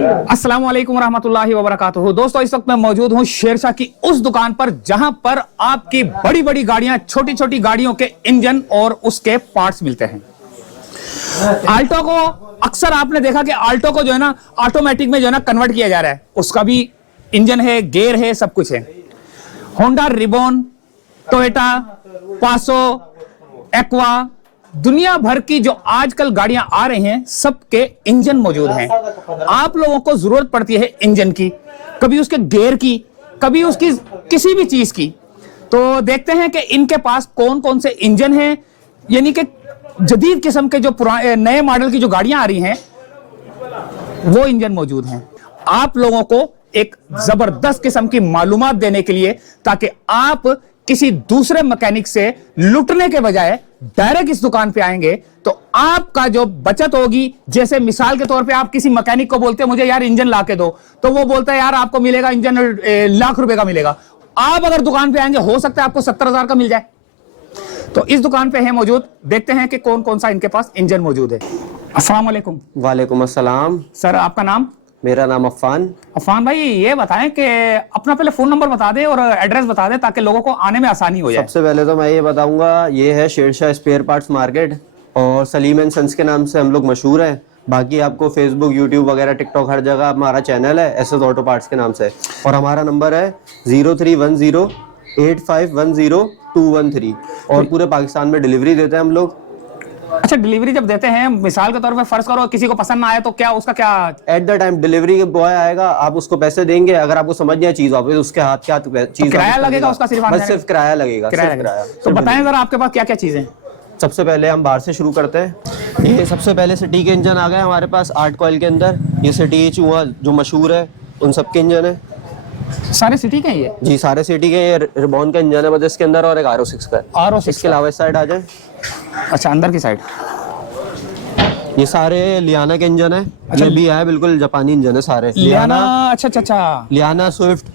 अस्सलाम वालेकुम रहमतुल्लाहि व बरकातुहू। दोस्तों, इस वक्त मैं मौजूद हूं शेरशाह की उस दुकान पर जहां पर आपकी बड़ी बड़ी गाड़ियां, छोटी छोटी गाड़ियों के इंजन और उसके पार्ट्स मिलते हैं। आल्टो को अक्सर आपने देखा कि आल्टो को जो है ना ऑटोमेटिक में जो है ना कन्वर्ट किया जा रहा है। उसका भी इंजन है, गियर है, सब कुछ है। होंडा रिबॉन, टोयोटा, पासो, एक्वा, दुनिया भर की जो आजकल गाड़ियां आ रही हैं सबके इंजन मौजूद हैं। आप लोगों को जरूरत पड़ती है इंजन की, कभी उसके गियर की, कभी उसकी किसी भी चीज की। तो देखते हैं कि इनके पास कौन कौन से इंजन हैं, यानी कि जदीद किस्म के जो पुराने नए मॉडल की जो गाड़ियां आ रही हैं वो इंजन मौजूद हैं। आप लोगों को एक जबरदस्त किस्म की मालूमात देने के लिए, ताकि आप किसी दूसरे मैकेनिक से लुटने के बजाय डायरेक्ट इस दुकान पे आएंगे तो आपका जो बचत होगी। जैसे मिसाल के तौर पे आप किसी मैकेनिक को बोलते हैं मुझे यार इंजन ला के दो, तो वो बोलता है यार आपको मिलेगा इंजन लाख रुपए का मिलेगा। आप अगर दुकान पे आएंगे हो सकता है आपको 70,000 का मिल जाए। तो इस दुकान पे है मौजूद, देखते हैं कि कौन कौन सा इनके पास इंजन मौजूद है। अस्सलाम वालेकुम। वालेकुम अस्सलाम। सर, आपका नाम? मेरा नाम अफ़ान। अफ़ान भाई, ये बताएं कि अपना पहले फोन नंबर बता दें और एड्रेस बता दें ताकि लोगों को आने में आसानी हो जाए। सबसे पहले तो मैं ये बताऊंगा, ये है शेरशाह स्पेयर पार्ट्स मार्केट और सलीम एंड सन्स के नाम से हम लोग मशहूर हैं। बाकी आपको फेसबुक, यूट्यूब वगैरह, टिकटॉक, हर जगह हमारा चैनल है एसएस ऑटो पार्ट्स के नाम से। और हमारा नंबर है 03108510 213 और पूरे पाकिस्तान में डिलीवरी देते हैं हम लोग। अच्छा, डिलीवरी जब देते हैं, मिसाल के तौर पे फर्ज करो किसी को पसंद ना आए तो क्या उसका क्या? At the time delivery boy आएगा, आप उसको पैसे देंगे। अगर आपको समझ नहीं आए चीज, वापस उसके हाथ क्या चीज, किराया लगेगा उसका? सिर्फ किराया लगेगा। तो बताएं जरा आपके पास क्या क्या चीजें? सबसे पहले हम बाहर से शुरू करते हैं। ये सबसे पहले सिटी के इंजन आ गए हमारे पास 8 कॉइल के अंदर। ये सिटी चूहा जो मशहूर है उन सब के इंजन है। सारे सिटी के ही है जी, सारे सिटी के। ये रिबॉन का इंजन है बस इसके अंदर, और एक RO6 का है। RO6। इसके अलावा इस साइड आ जाए। अच्छा, अंदर की साइड ये सारे लियाना के इंजन है। अच्छा, ये भी है बिल्कुल जापानी इंजन है सारे। लियाना। अच्छा, लियाना, स्विफ्ट,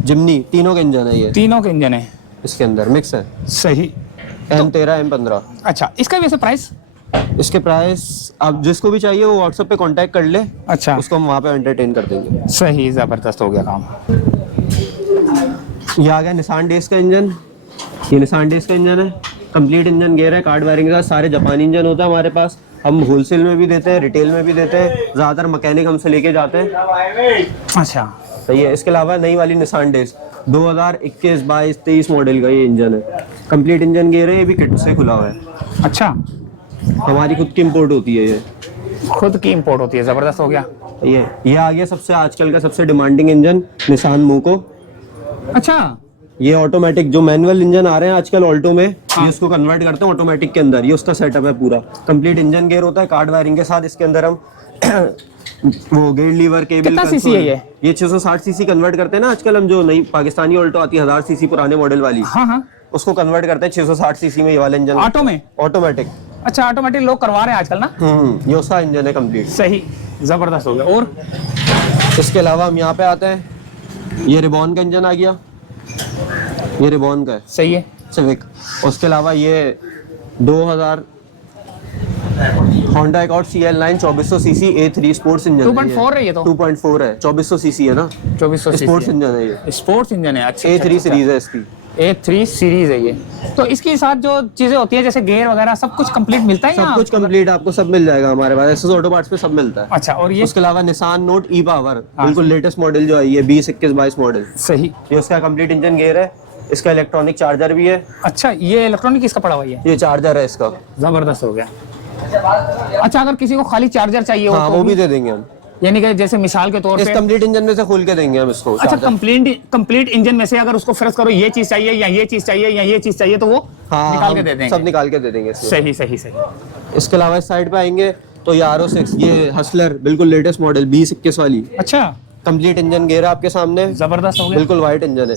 जिमनी, तीनों के इंजन है। ये तीनों के इंजन है इसके अंदर, मिक्स है। सही। M13, M15। अच्छा, इसका वैसे प्राइस? इसके प्राइस आप जिसको भी चाहिए वो व्हाट्सएप पे कांटेक्ट कर ले। अच्छा, उसको हम वहाँ पे एंटरटेन कर देंगे। सही, जबरदस्त हो गया काम। ये आ गया निसान डेज का इंजन। ये निसान डेज का इंजन है, कंप्लीट इंजन गियर है, कार्ड वायरिंग का। सारे जापानी इंजन होता है हमारे पास। हम होलसेल में भी देते हैं, रिटेल में भी देते हैं। ज़्यादातर मैकेनिक हमसे लेके जाते हैं। अच्छा, सही है। इसके अलावा नई वाली निसान डेज 2021, 22, 23 मॉडल का ये इंजन है। कंप्लीट इंजन गियर है, ये भी किट से खुला हुआ है। अच्छा, हमारी खुद की इम्पोर्ट होती है। ये खुद की इंपोर्ट होती है, जबरदस्त हो गया। ये आ गया सबसे आजकल का सबसे डिमांडिंग इंजन, निसान मूको। अच्छा, ये ऑटोमेटिक जो मैनुअल इंजन आ रहे हैं आजकल ऑल्टो में, ये उसको कन्वर्ट करते हैं ऑटोमेटिक के अंदर। ये उसका सेटअप है पूरा। कंप्लीट इंजन गियर होता है कार्ड वायरिंग के साथ। इसके अंदर हम वो गेयर लीवर, केबल, कितना सीसी है ये? 660 सीसी कन्वर्ट करते हैं ना आजकल हम। जो नई पाकिस्तानी ऑल्टो आती है 1000 सीसी पुराने मॉडल वाली, हाँ, उसको कन्वर्ट करते हैं 660 सीसी में। ये वाला इंजन ऑटो में, ऑटोमेटिक। अच्छा, ऑटोमेटिक लोग करवा रहे हैं आजकल ना। ये उसका इंजन है कंप्लीट। सही, जबरदस्त हो गया। और इसके अलावा हम यहाँ पे आते हैं, ये रिबॉन का इंजन आ गया। ये रिबॉन का है, सही है, सिविक। उसके अलावा ये 2000 Honda accord CL9 2400 CC A3 sports engine 2.4 है। ये तो 2.4 है, 2400 सीसी है ना। 2400 स्पोर्ट्स इंजन है ये, स्पोर्ट्स इंजन है। अच्छा, A3 सीरीज है इसकी। A3 सीरीज है ये। तो इसके साथ जो चीजें होती है जैसे गियर वगैरह सब कुछ कंप्लीट मिलता है? सब कुछ कंप्लीट आपको सब मिल जाएगा हमारे पास। एसएस ऑटो पार्ट्स पे सब मिलता है। अच्छा, और ये उसके अलावा निसान नोट ई पावर, बिल्कुल लेटेस्ट मॉडल जो आई है 20, 21, 22 मॉडल। सही, ये उसका कंप्लीट इंजन गियर है। इसका इलेक्ट्रॉनिक चार्जर भी है। अच्छा, ये इलेक्ट्रॉनिक इसका पड़ा हुआ है? ये चार्जर है इसका। जबरदस्त हो गया। अच्छा, अगर किसी को खाली चार्जर चाहिए हो हाँ, तो वो भी दे देंगे हम। यानी कि जैसे मिसाल के तौर इस पे कंप्लीट इंजन में से खोल के देंगे हम इसको। अच्छा, कंप्लीट इंजन में से अगर उसको फर्ज करो ये चीज चाहिए या ये चीज चाहिए या ये चीज चाहिए तो वो निकाल के दे देंगे। सब निकाल के दे देंगे इसमें। सही सही सही। इसके अलावा इस साइड पे आएंगे तो ये RO6, ये हसलर बिल्कुल लेटेस्ट मॉडल 20, 21 वाली। अच्छा, कंप्लीट इंजन गियर आपके सामने, जबरदस्त हो गया। बिल्कुल वाइट इंजन है।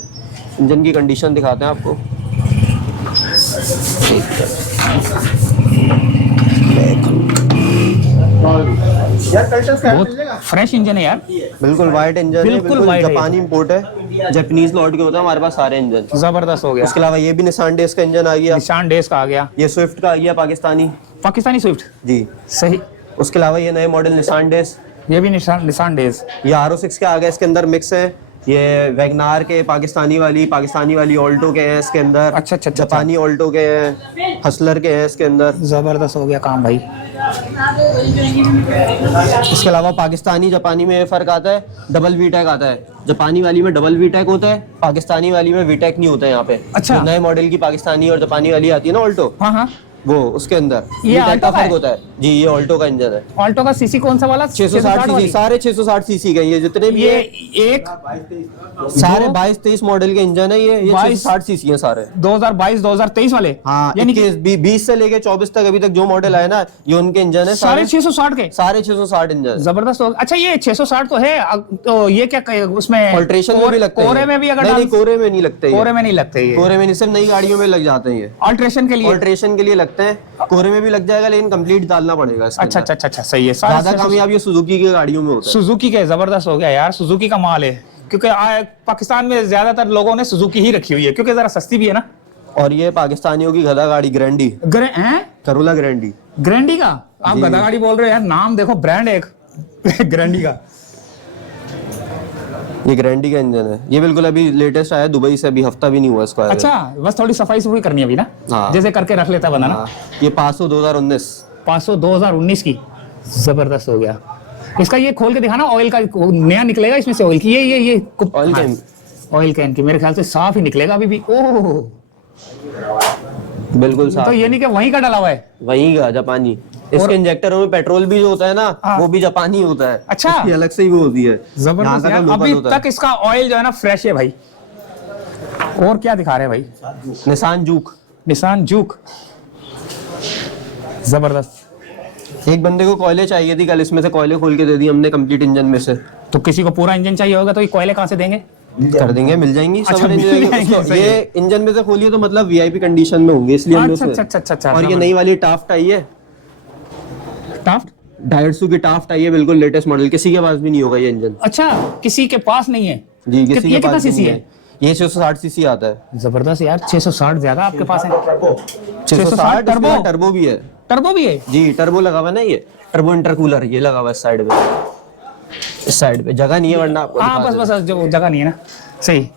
इंजन की कंडीशन दिखाते हैं आपको। बहुत फ्रेश इंजन है यार, बिल्कुल वाइट इंजन है, बिल्कुल जापानी इंपोर्ट है। जापानीज लॉट के होता है हमारे पास सारे इंजन। जबरदस्त हो गया। उसके अलावा ये भी निसान डेज का इंजन आ गया। निसान डेज का आ गया। ये स्विफ्ट का आ गया, पाकिस्तानी स्विफ्ट जी। सही। उसके अलावा ये नए मॉडल निसान डेज ये भी निशान डेज। ये R06 के आगे इसके अंदर मिक्स है। ये वैगनार के पाकिस्तानी वाली ऑल्टो के हैं इसके अंदर। अच्छा। जापानी ऑल्टो के हैं, हसलर के हैं इसके अंदर। जबरदस्त हो गया काम भाई। इसके अलावा पाकिस्तानी जापानी में फर्क आता है, डबल वीटेक आता है। जापानी वाली में डबल वीटेक होता है, पाकिस्तानी वाली में वीटेक नहीं होता है यहाँ पे। अच्छा। जो नए मॉडल की पाकिस्तानी और जापानी वाली आती है ना ऑल्टो, हाँ वो उसके अंदर ये VTEC ऑल्टो का का फर्क है? होता है जी। ये ऑल्टो का इंजन है। ऑल्टो का सीसी कौन सा वाला? 660 सीसी, सारे 660 सीसी के ये जितने भी ये है, एक सारे 22-23 मॉडल के इंजन है। ये 660 सीसी है सारे। 2022-2023 वाले। हाँ, यानी कि 20 से लेके 24 तक अभी तक जो मॉडल आए ना, ये उनके इंजन है सारे 660 के। सारे 660 इंजन। जबरदस्त हो। अच्छा ये 660 तो है, तो ये क्या उसमें ऑल्ट्रेशन में भी लगते हैं। कोरे में भी अगर नहीं, कोरे में नहीं लगते। कोरे में नहीं लगते ये। कोरे में नहीं, सिर्फ नई गाड़ियों में लग जाते हैं ये। ऑल्ट्रेशन के लिए। ऑल्ट्रेशन के लिए लगते हैं, कोरे में भी लग जाएगा लेकिन कंप्लीट डालना पड़ेगा इसके अच्छा अंदर। अच्छा, सही है। ज्यादा कामयाब ये सुजुकी की गाड़ियों में होता है। सुजुकी के। जबरदस्त हो गया यार, सुजुकी का माल है, क्योंकि पाकिस्तान में ज्यादातर लोगों ने सुजुकी ही रखी हुई है, क्योंकि जरा सस्ती भी है ना। और ये पाकिस्तानियों की गधा गाड़ी ग्रैंडी, करोला ग्रैंडी। ग्रैंडी का आप गधा गाड़ी बोल रहे हो यार, नाम देखो, ब्रांड एक ग्रैंडी का। ये ग्रैंडी का इंजन है। ये बिल्कुल अभी लेटेस्ट आया दुबई से, अभी हफ्ता भी नहीं हुआ इसको आए। अच्छा, बस थोड़ी सफाई करनी है अभी ना। हाँ। जैसे करके रख लेता बंदा ना। हाँ, ये 500 2019 500 2019 की। जबरदस्त हो गया। इसका ये खोल के दिखाना, ऑयल का नया निकलेगा इसमें से ऑयल की। ये ऑयल कैन, ऑयल कैन की मेरे ख्याल से साफ ही निकलेगा अभी भी। ओह, बिल्कुल साफ। तो ये नहीं कि वहीं का डला हुआ है। वहीं का जापानी। इसके इंजेक्टरों में पेट्रोल भी जो होता है ना, वो भी जापानी होता है। अच्छा। इसकी अलग से ही वो होती है। जबरदस्त यहाँ यार, का अभी होता है। तक इसका ऑयल जो है ना फ्रेश है भाई। और क्या दिखा रहे हैं भाई? Nissan juke. Nissan juke. जबरदस्त। एक बंदे को कोयले चाहिए थी, कल इसमें से कोयले खोल के दे दी हमने कंप्लीट इंजन में से। तो किसी को पूरा इंजन चाहिए होगा तो ये कोयले कहाँ से देंगे? कर देंगे, मिल जाएंगी। अच्छा, सब मिल जाएंगी, उसको- सही ये इंजन में से खोलिए तो मतलब VIP कंडीशन में होंगे, इसलिए हमने अच्छा उसमें- अच्छा अच्छा अच्छा। और ये नई वाली टाफ्ट आई है, टाफ्ट। डायटसू की टाफ्ट आई है, बिल्कुल लेटेस्ट मॉडल। किसी के पास भी नहीं होगा ये इंजन अच्छा, किसी के पास नहीं है जी। किसी के कितना पास भी सीसी नहीं है? ये 660 सीसी आता है। जबरदस्त यार, 660 ज्यादा आपके पास है। 660 टर्बो। टर्बो भी है टर्बो भी है जी। टर्बो लगा हुआ है ना, ये टर्बो इंटरकूलर ये लगा हुआ है इस साइड पे। इस साइड पे जगह नहीं है वरना आपको हाँ, दिखा बस देते। जो जगह नहीं है ना। सही।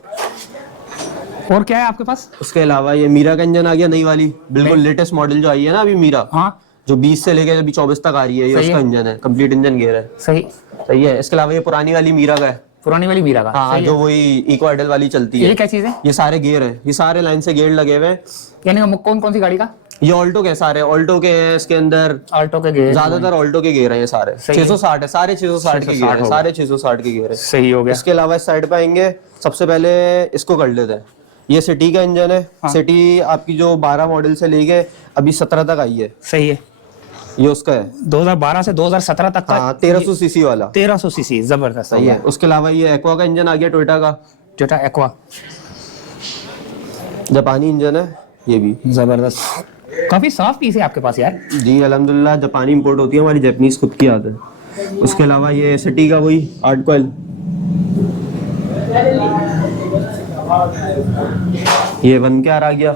और क्या है आपके पास? उसके अलावा ये मीरा का इंजन आ गया, नई वाली, बिल्कुल लेटेस्ट मॉडल जो आई है ना अभी मीरा, हाँ जो 20 से लेके अभी 24 तक आ रही है, ये सही उसका है। इंजन है, कंप्लीट इंजन गियर है। सही। सही है। इसके अलावा ये पुरानी वाली मीरा का है। पुरानी वाली मीरा का। हाँ, सही जो है। वही इको आइडल वाली चलती है। ये क्या चीज है? ये सारे गियर है, ये सारे लाइन से गियर लगे हुए हैं। यानी कौन कौन सी गाड़ी का? ये ऑल्टो के सारे ऑल्टो के हैं इसके अंदर, ऑल्टो के गेयर। ज्यादातर ऑल्टो के गियर हैं ये सारे। सही है। 660 है, सारे 660 के गियर 660 हैं, सारे 660 के गियर है। सही हो गया। इसके अलावा इस साइड पे आएंगे, सबसे पहले इसको कर लेते हैं। ये सिटी का इंजन है। हाँ। सिटी आपकी जो 12 मॉडल से लेके अभी 17 तक आई है, सही है। ये उसका है। 2012 से 2017 तक का। हाँ, 1300 सीसी वाला। 1300 सीसी। जबरदस्त। सही है। उसके अलावा ये एक्वा का इंजन आ गया, टोयोटा का टोयोटा एक्वा। जापानी इंजन है ये भी। जबरदस्त। काफी साफ पीस है आपके पास यार। जी अल्हम्दुलिल्लाह, जापानी इंपोर्ट होती है, हमारी जापानीज खुद की आदत है। उसके अलावा ये सिटी का वही आर्ट कॉइल, ये 1KR आ गया,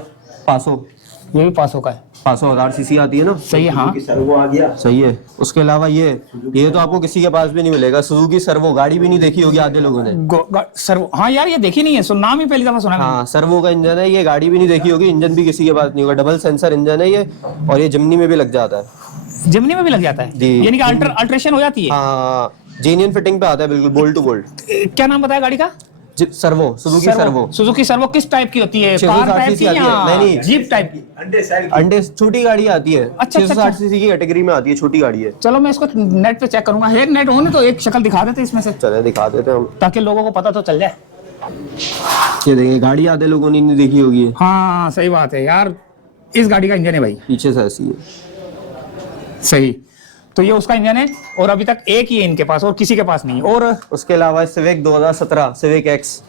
500 ये भी 500 का है। 500,000 सीसी आती है ना। सही है। हाँ, सर्वो आ गया। सही है। उसके अलावा ये तो आपको किसी के पास भी नहीं मिलेगा, सुजुकी सर्वो, गाड़ी भी नहीं देखी होगी आधे लोगों ने। सर्वो। हाँ यार, ये देखी नहीं है, सो नाम ही पहली दफा सुना। हाँ, सर्वो का इंजन है ये, गाड़ी भी नहीं देखी होगी, इंजन भी किसी के पास नहीं होगा। डबल सेंसर इंजन है ये, और ये जिमनी में भी लग जाता है। जिमनी में भी लग जाता है जी। यानी कि अल्ट्रेशन हो जाती है। हाँ, जेन्युइन फिटिंग पे आता है, बिल्कुल बोल्ट टू बोल्ट। क्या नाम बताया गाड़ी का? Servo, Suzuki servo. Suzuki servo किस टाइप की होती है? 660 कार टाइप की सीसी आती है। या नहीं, जीप टाइप की? अंडे छोटी गाड़ी आती है। अच्छा, 660 सीसी की कैटेगरी में आती है, छोटी गाड़ी है। चलो मैं इसको नेट पे चेक करूंगा। एक नेट होने तो एक शक्ल दिखा देते इसमें से, चले दिखा देते हैं हम, ताकि लोगों को पता तो चल जाए। ये देखिए, गाड़ी आधे लोगों ने नहीं देखी होगी। हाँ सही बात है यार, इस गाड़ी का इंजन है भाई। पीछे से ऐसी है। सही। तो ये उसका इंजन है, और अभी तक एक ही है इनके पास, और किसी के पास नहीं। और उसके अलावा सिविक 2017, सिविक एक्स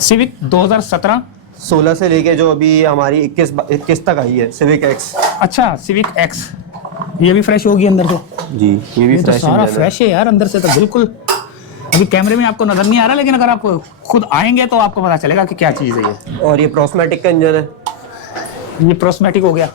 सिविक 2017 16 से लेके जो अभी हमारी 21 तक आई है, सिविक एक्स। अच्छा, सिविक एक्स। ये भी फ्रेश होगी अंदर से। जी, ये भी ये तो फ्रेश सारा इंजन है। फ्रेश है यार अंदर से तो बिल्कुल। अभी कैमरे में आपको नजर नहीं आ रहा, लेकिन अगर आप खुद आएंगे तो आपको पता चलेगा कि क्या चीज है ये। और ये प्रोस्मेटिक का इंजन है। ये प्रोस्मेटिक हो गया।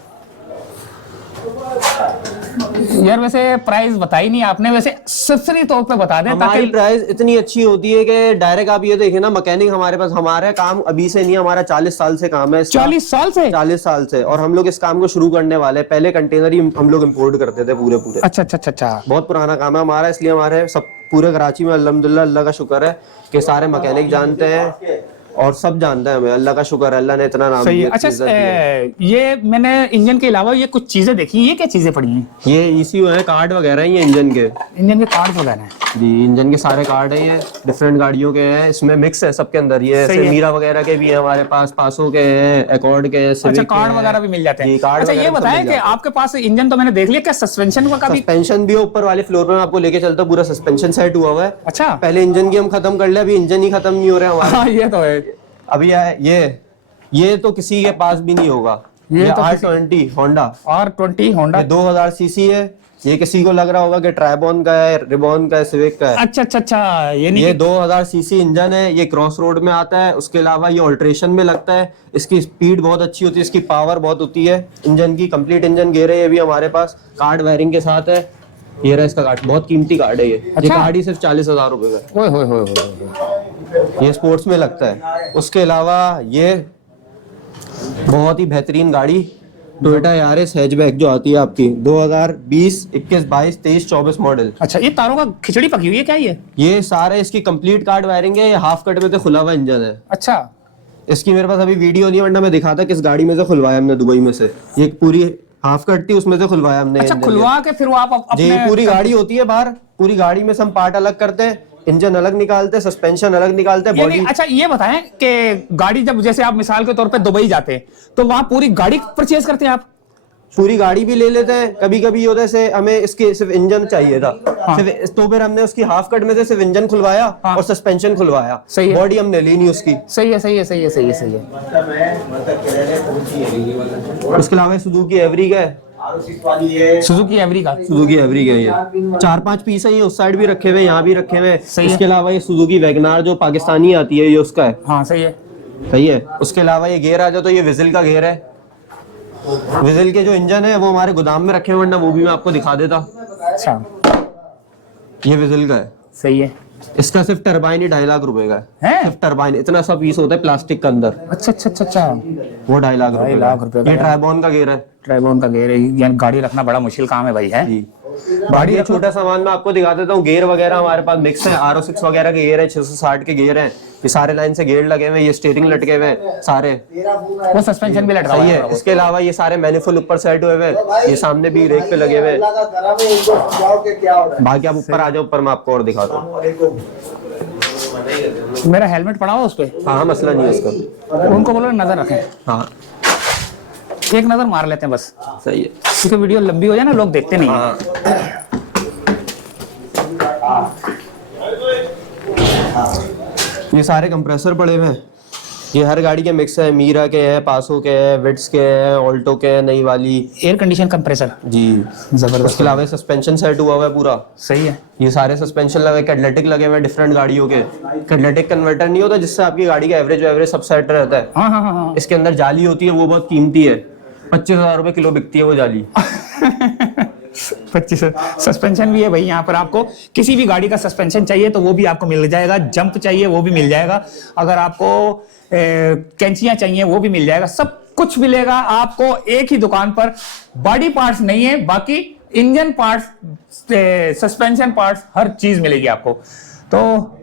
यार वैसे प्राइस बताई नहीं आपने, वैसे सस्ती तौर पे बता दें हमारी ताकि प्राइस इतनी अच्छी होती है कि डायरेक्ट आप ये देखें ना, मैकेनिक हमारे पास, हमारा काम अभी से नहीं, हमारा 40 साल से काम है इसका। 40 साल से? 40 साल से, और हम लोग इस काम को शुरू करने वाले हैं। पहले कंटेनर ही हम लोग इंपोर्ट करते थे पूरे। अच्छा अच्छा अच्छा अच्छा। बहुत पुराना काम है हमारा, इसलिए हमारे सब पूरे कराची में अल्हम्दुलिल्लाह अल्लाह का शुक्र है कि सारे मैकेनिक जानते हैं और सब जानते हैं हमें। अल्लाह का शुक्र है, अल्लाह ने इतना नाम सही है। दिया, अच्छा इज्जत दी है। ये मैंने इंजन के अलावा ये कुछ चीजें देखी, ये क्या चीजें पड़ी हैं? ये ECU है, कार्ड वगैरह हैं ये इंजन के। इंजन के कार्ड वगैरह हैं जी, इंजन के सारे कार्ड हैं, ये डिफरेंट गाड़ियों के हैं, इसमें मिक्स है सबके अंदर। ये सही है। मीरा वगैरह के भी हैं हमारे पास, पासो के हैं, अकॉर्ड के हैं, अच्छा, सिविक कार्ड के वगैरह हैं। भी मिल जाते जी, हैं। कार्ड अच्छा, वगैरह ये सब बताएं मिल कि जाते हैं। आपके पास इंजन तो मैंने देख लिया, क्या सस्पेंशन का भी? सस्पेंशन भी ऊपर वाले फ्लोर पे मैं आपको लेके चलता हूँ, पूरा सस्पेंशन सेट हुआ हुआ है। अच्छा, पहले इंजन की हम खत्म कर ले, अभी इंजन ही खत्म नहीं हो रहे हमारे। हाँ ये तो है। अभी ये तो किसी के पास भी नहीं होगा। ये ये तो R20 होंडा, R20 होंडा। ये 2000 सीसी है। ये किसी को लग रहा होगा कि ट्राइबॉन का है, रिबॉन का है, सिविक का है। अच्छा अच्छा अच्छा, ये नहीं ये 2000 सीसी इंजन है, ये क्रॉस रोड में आता है। उसके अलावा ये ऑल्ट्रेशन में लगता है। इसकी स्पीड बहुत अच्छी होती है, इसकी पावर बहुत होती है इंजन की। कंप्लीट इंजन गेयर है ये भी हमारे पास, कार्ड वायरिंग के साथ है। ये रहा इसका कार्ड, बहुत कीमती कार्ड है ये। ये अच्छा। कार्ड ही सिर्फ 40,000 रुपए का है। ओए होए होए होए। ये स्पोर्ट्स में लगता है। उसके अलावा ये बहुत ही बेहतरीन गाड़ी टोयोटा यारिस हैचबैक जो आती है आपकी 2020, 21, 22, 23, 24 मॉडल। अच्छा, ये तारों का खिचड़ी पकी हुई है क्या ये सारे इसकी कंप्लीट कार्ड वायरिंग है। ये हाफ कट में से खुला हुआ इंजन है। अच्छा, इसकी मेरे पास अभी वीडियो नहीं है, वरना मैं दिखाता किस गाड़ी में से खुलवाया हमने दुबई में से। ये पूरी हाफ कट थी, उसमें से खुलवाया हमने। अच्छा, इंजन खुलवा के फिर वो आप जी, अपने पूरी गाड़ी होती है बाहर, पूरी गाड़ी में से हम पार्ट अलग करते हैं, इंजन अलग निकालते हैं, सस्पेंशन अलग निकालते हैं, बॉडी। अच्छा, ये बताएं कि गाड़ी जब जैसे आप मिसाल के तौर पे दुबई जाते हैं तो वहां पूरी गाड़ी परचेज करते हैं आप? पूरी गाड़ी भी ले लेते हैं। कभी कभी होता है से हमें इसके सिर्फ इंजन चाहिए था, सिर्फ, तो फिर हमने उसकी हाफ कट में से सिर्फ इंजन खुलवाया और सस्पेंशन खुलवाया। सही है। बॉडी हमने ली नहीं उसकी। सही है सही है सही है सही है सही है। उसके अलावा सुजुकी एवरी है, सुजुकी एवरी का। सुजुकी एवरी है। ये 4-5 पीस है, ये उस साइड भी रखे हुए, यहाँ भी रखे हुए। सही है। इसके अलावा ये सुजुकी वैगनार जो पाकिस्तानी आती है, ये उसका है। हाँ सही है। सही है। उसके अलावा ये गेयर आ जाए तो ये विजिल का गेयर है। विजिल के जो इंजन है वो हमारे गोदाम में रखे हुए, वरना वो भी मैं आपको दिखा देता। अच्छा, ये विजिल का है। सही है। इसका सिर्फ टरबाइन ही 2.5 लाख रुपए का है? सिर्फ टरबाइन, इतना सा पीस होता है प्लास्टिक के अंदर, अच्छा अच्छा अच्छा अच्छा। वो 2.5 लाख 2.5 रुपए लाख रुपए का ये है। ट्राइबॉन का गेयर है। ट्राइबॉन का गेयर है, यानी गाड़ी रखना बड़ा मुश्किल काम है भाई, है? जी। बाकी ये छोटा सामान मैं आपको दिखा देता हूँ। गेयर वगैरह हमारे पास मिक्स है। R06 वगैरह के गेयर है, 660 के गेयर हैं। ये सारे लाइन से गेयर लगे हुए हैं, ये स्टीयरिंग लटके हुए हैं सारे। वो सस्पेंशन भी लटका हुआ सही है। है। इसके अलावा ये सारे मैनिफोल्ड ऊपर सेट हुए हुए हैं, ये सामने भी रेक पे लगे हुए हैं। बाकी आप ऊपर आ जाओ, ऊपर मैं आपको और दिखाता हूँ। मेरा हेलमेट पड़ा हुआ उस पे। हाँ, मसला नहीं है इसका। उनको बोलो नजर रखें, हाँ एक नजर मार लेते हैं बस, सही है। क्योंकि वीडियो लंबी हो जाए ना, लोग देखते नहीं हैं। हाँ। ये सारे कंप्रेसर पड़े हुए हैं। ये हर गाड़ी के मिक्स है, मीरा के हैं, पासो के हैं, विट्स के हैं, ऑल्टो के हैं, नई वाली। एयर कंडीशन कंप्रेसर जी, जबरदस्त। उसके अलावा सस्पेंशन सेट हुआ हुआ है पूरा। सही है। ये सारे सस्पेंशन लगे, कैटलेटिक लगे हुए हैं डिफरेंट गाड़ियों के। कैटलेटिक कन्वर्टर नहीं होता जिससे आपकी गाड़ी का एवरेज सब सेट रहता है। हाँ हाँ हाँ हाँ। इसके अंदर जाली होती है, वो बहुत कीमती है, 25,000 रुपए किलो बिकती है वो जाली। 25। सस्पेंशन भी है भाई यहाँ पर, आपको किसी भी गाड़ी का सस्पेंशन चाहिए तो वो भी आपको मिल जाएगा, जंप चाहिए वो भी मिल जाएगा, अगर आपको कैंचियां चाहिए वो भी मिल जाएगा, सब कुछ मिलेगा आपको एक ही दुकान पर। बॉडी पार्ट्स नहीं है, बाकी इंजन पार्ट्स, सस्पेंशन पार्ट्स, हर चीज मिलेगी आपको। तो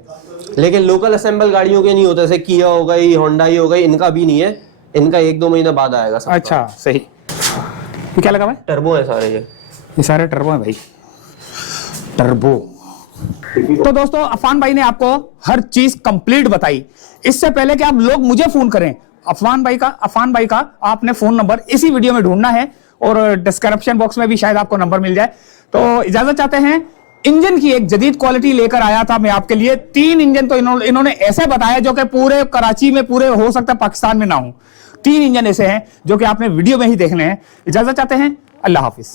लेकिन लोकल असेंबल गाड़ियों के नहीं होते, जैसे किया हो गई, होंडा ही हो गई, इनका भी नहीं है। इनका 1-2 महीने बाद आएगा सब। अच्छा, सही। ये क्या लगा भाई? टर्बो है सारे ये सारे टर्बो है भाई, टर्बो। तो दोस्तों, अफान भाई ने आपको हर चीज कंप्लीट बताई। इससे पहले कि आप लोग मुझे फोन करें, अफान भाई का आपने फोन नंबर इसी वीडियो में ढूंढना है और डिस्क्रिप्शन बॉक्स में भी शायद आपको नंबर मिल जाए। तो इजाजत चाहते हैं। इंजन की एक जदीद क्वालिटी लेकर आया था मैं आपके लिए। 3 इंजन तो इन्होंने ऐसे बताया जो कि पूरे कराची में, पूरे हो सकता है पाकिस्तान में ना हो। 3 इंजन ऐसे हैं जो कि आपने वीडियो में ही देखने हैं। इजाजत चाहते हैं। अल्लाह हाफिज।